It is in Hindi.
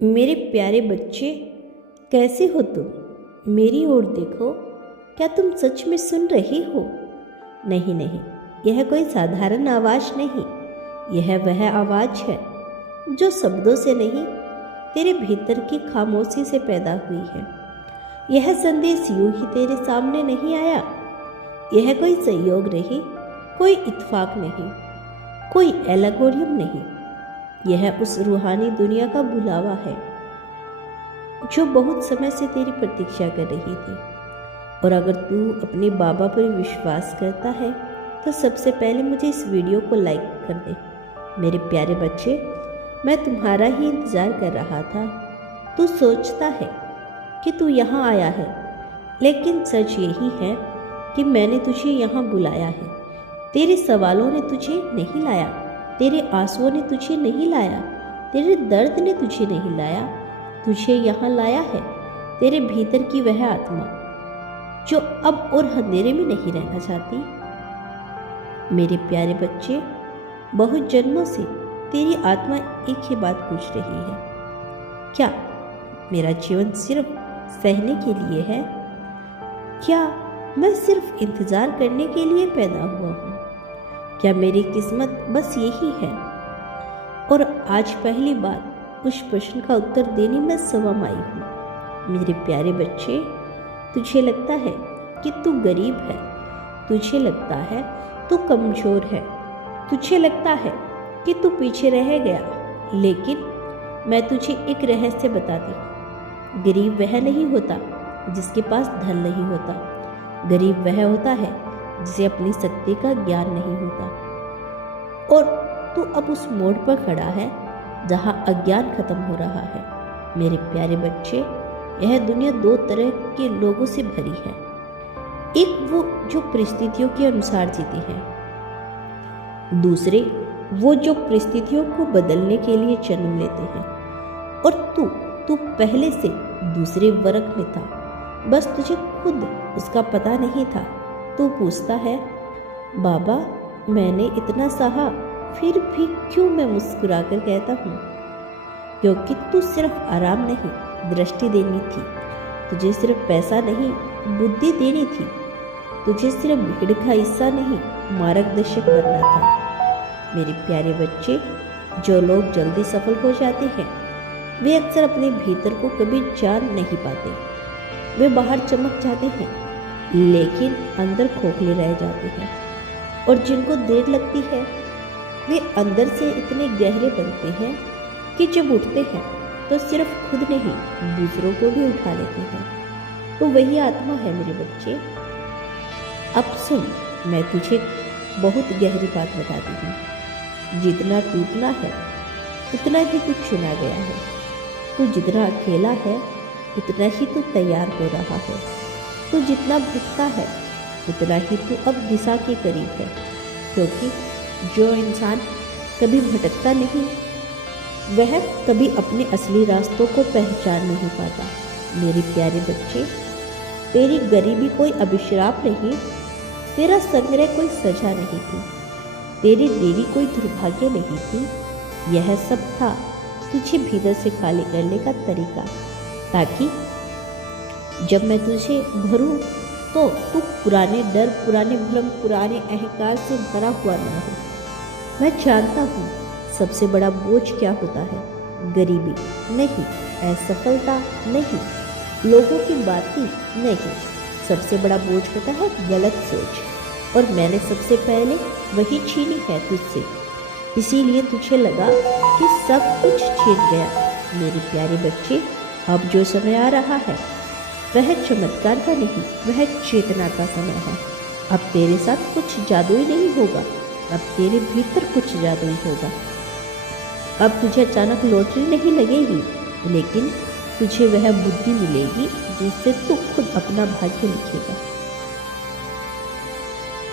मेरे प्यारे बच्चे, कैसे हो तुम? मेरी ओर देखो। क्या तुम सच में सुन रही हो? नहीं नहीं, यह कोई साधारण आवाज़ नहीं। यह वह आवाज़ है जो शब्दों से नहीं, तेरे भीतर की खामोशी से पैदा हुई है। यह संदेश यूं ही तेरे सामने नहीं आया। यह कोई संयोग नहीं, कोई इत्तेफाक नहीं, कोई एल्गोरिथम नहीं। यह उस रूहानी दुनिया का बुलावा है जो बहुत समय से तेरी प्रतीक्षा कर रही थी। और अगर तू अपने बाबा पर विश्वास करता है तो सबसे पहले मुझे इस वीडियो को लाइक कर दे। मेरे प्यारे बच्चे, मैं तुम्हारा ही इंतज़ार कर रहा था। तू सोचता है कि तू यहाँ आया है, लेकिन सच यही है कि मैंने तुझे यहाँ बुलाया है। तेरे सवालों ने तुझे नहीं लाया, तेरे आंसुओं ने तुझे नहीं लाया, तेरे दर्द ने तुझे नहीं लाया। तुझे यहाँ लाया है तेरे भीतर की वह आत्मा जो अब और अंधेरे में नहीं रहना चाहती। मेरे प्यारे बच्चे, बहुत जन्मों से तेरी आत्मा एक ही बात पूछ रही है, क्या मेरा जीवन सिर्फ सहने के लिए है? क्या मैं सिर्फ इंतज़ार करने के लिए पैदा हुआ हूँ? क्या मेरी किस्मत बस यही है? और आज पहली बार उस प्रश्न का उत्तर देने में स्वयं आई हूँ। मेरे प्यारे बच्चे, तुझे लगता है कि तू गरीब है, तुझे लगता है तू कमज़ोर है, तुझे लगता है कि तू पीछे रह गया। लेकिन मैं तुझे एक रहस्य बताती। गरीब वह नहीं होता जिसके पास धन नहीं होता। गरीब वह होता है जिसे अपनी शक्ति का ज्ञान नहीं होता। और तू अब उस मोड़ पर खड़ा है जहाँ अज्ञान खत्म हो रहा है। मेरे प्यारे बच्चे, यह दुनिया दो तरह के लोगों से भरी है। एक वो जो परिस्थितियों के अनुसार जीते हैं, दूसरे वो जो परिस्थितियों को बदलने के लिए जन्म लेते हैं। और तू पहले से दूसरे वर्ग में था, बस तुझे खुद उसका पता नहीं था। तू पूछता है, बाबा मैंने इतना सहा, फिर भी क्यों? मैं मुस्कुरा कर कहता हूँ, क्योंकि तू सिर्फ आराम नहीं, दृष्टि देनी थी। तुझे सिर्फ पैसा नहीं, बुद्धि देनी थी। तुझे सिर्फ भीड़ का हिस्सा नहीं, मार्गदर्शक बनना था। मेरे प्यारे बच्चे, जो लोग जल्दी सफल हो जाते हैं वे अक्सर अपने भीतर को कभी जान नहीं पाते। वे बाहर चमक जाते हैं लेकिन अंदर खोखले रह जाते हैं। और जिनको देर लगती है वे अंदर से इतने गहरे बनते हैं कि जब उठते हैं तो सिर्फ खुद नहीं, दूसरों को भी उठा लेते हैं। तो वही आत्मा है मेरे बच्चे। अब सुन, मैं तुझे बहुत गहरी बात बताती हूँ। जितना टूटना है उतना ही तू चुना गया है। तू जितना अकेला है उतना ही तू तैयार हो रहा है। तू जितना भटका है उतना ही तू अब दिशा के करीब है। क्योंकि जो इंसान कभी भटकता नहीं वह कभी अपने असली रास्तों को पहचान नहीं पाता। मेरे प्यारे बच्चे, तेरी गरीबी कोई अभिशाप नहीं, तेरा संग्रह कोई सजा नहीं थी, तेरी देरी कोई दुर्भाग्य नहीं थी। यह सब था तुझे भीतर से खाली करने का तरीका, ताकि जब मैं तुझे भरूं तो तू पुराने डर, पुराने भ्रम, पुराने अहंकार से भरा हुआ ना हो। मैं जानता हूँ सबसे बड़ा बोझ क्या होता है। गरीबी नहीं, असफलता नहीं, लोगों की बातें नहीं। सबसे बड़ा बोझ होता है गलत सोच। और मैंने सबसे पहले वही छीनी है तुझसे। इसीलिए तुझे लगा कि सब कुछ छीन गया। मेरे प्यारे बच्चे, अब जो समय आ रहा है वह चमत्कार का नहीं, वह चेतना का समय है। अब तेरे साथ कुछ जादुई नहीं होगा, अब तेरे भीतर कुछ जादुई होगा। अब तुझे अचानक लॉटरी नहीं लगेगी, लेकिन तुझे वह बुद्धि मिलेगी जिससे तू खुद अपना भाग्य लिखेगा।